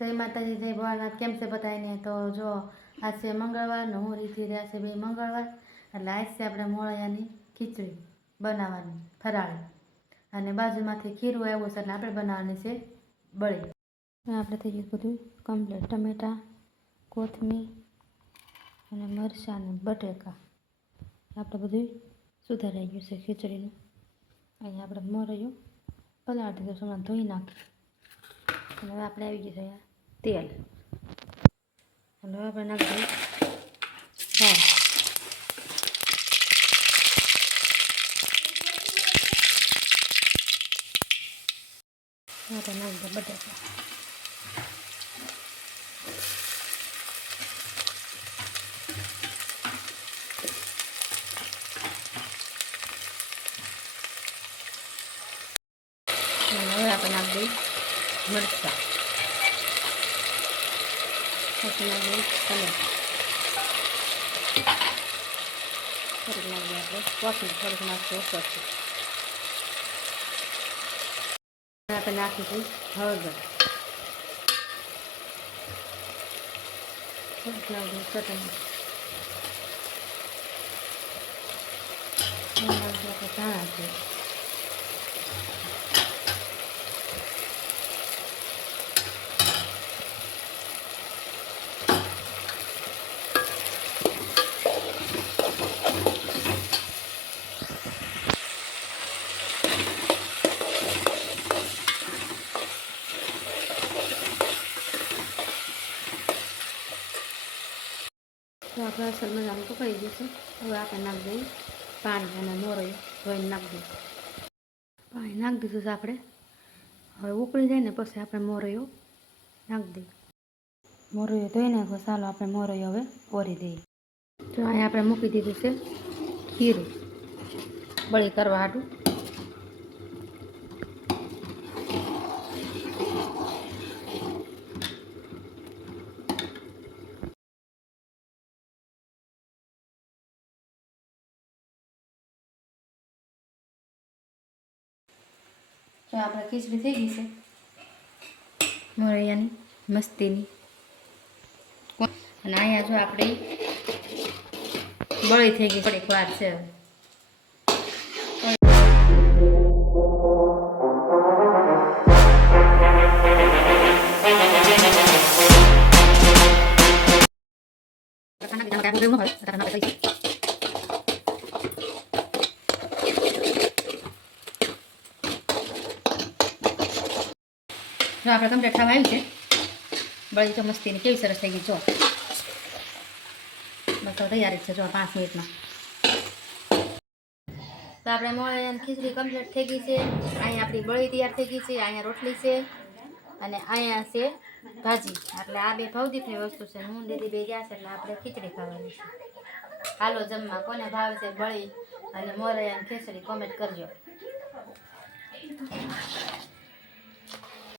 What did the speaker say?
જય માતાજી, જય ભોળાનાથ। કેમ છે બધાને? તો જો આજ છે મંગળવાર ને હું રીતિ રહ્યા છે 2 મંગળવાર, એટલે આજ છે આપણે મોળિયાની ખીચડી બનાવવાની ફરાળી, અને બાજુમાંથી ખીરું આવ્યું છે એટલે આપણે બનાવવાની છે બળી। આપણે થઈ ગયું બધું કમ્પ્લીટ, ટમેટાં, કોથમીર અને મરચાં ને બટેકા આપણે બધું સુધારાઈ ગયું છે ખીચડીનું। અહીંયા આપણે મોરૈયું પલાળી દીધું છે, હમણાં ધોઈ નાખી, અને હવે આપણે આવી ગયું છે તેલ, અને હવે આપણે નાખી દઈએ રાઈ, આપણે નાખી દઈએ બટેકા, અને હવે આપણે નાખી દઈએ મરચાં, પછી નાખી દઈએ ટમેટાં, થોડીક નાખી દઈએ આપણે કોથમીર, થોડીક નાખીએ ઉપરથી, આપણે નાખીશું હળદર, થોડીક નાખી દઈએ ચટણી, નાખી આપણે ધાણા છે, તો આપણે અસલ મજાનું પકડી ગયું છે। હવે આપણે નાખી દઈએ પાણી, અને મોરૈયું ધોઈને નાખી દઈએ, પાણી નાખી દીધું છે આપણે। હવે ઉકળી જાય ને પછી આપણે મોરૈયું નાખી દઈએ, મોરૈયું ધોઈ નાખ્યો, ચાલો આપણે મોરૈયું હવે ઓરી દઈએ। તો અહીંયા આપણે મૂકી દીધું છે ખીરું બળી કરવા હાટું, તો આપણે ખીચડી થઈ ગઈ છે મોરૈયાની મસ્તીની, અને અહીંયા જો આપણી બળી થઈ ગઈ, થોડીક વાર છે હવે। જો આપણે કમ્પ્લીટ થવા આવ્યું છે બળી, તો મસ્તીની કેવી સરસ થઈ ગઈ, જો બસ તો તૈયારી છે, જો 5 મિનિટમાં તો આપણે મોળિયાની ખીચડી કમ્પ્લીટ થઈ ગઈ છે। અહીંયા આપણી બળી તૈયાર થઈ ગઈ છે, અહીંયા રોટલી છે, અને અહીંયા છે ભાજી, એટલે આ 2 ભવદીપની વસ્તુ છે, હું દીદી 2 ગયા છે એટલે આપણે ખીચડી ખાવાની છે। હાલો જમવા, કોને ભાવે છે બળી અને મોરૈયાની ખીચડી કોમેન્ટ કરજો।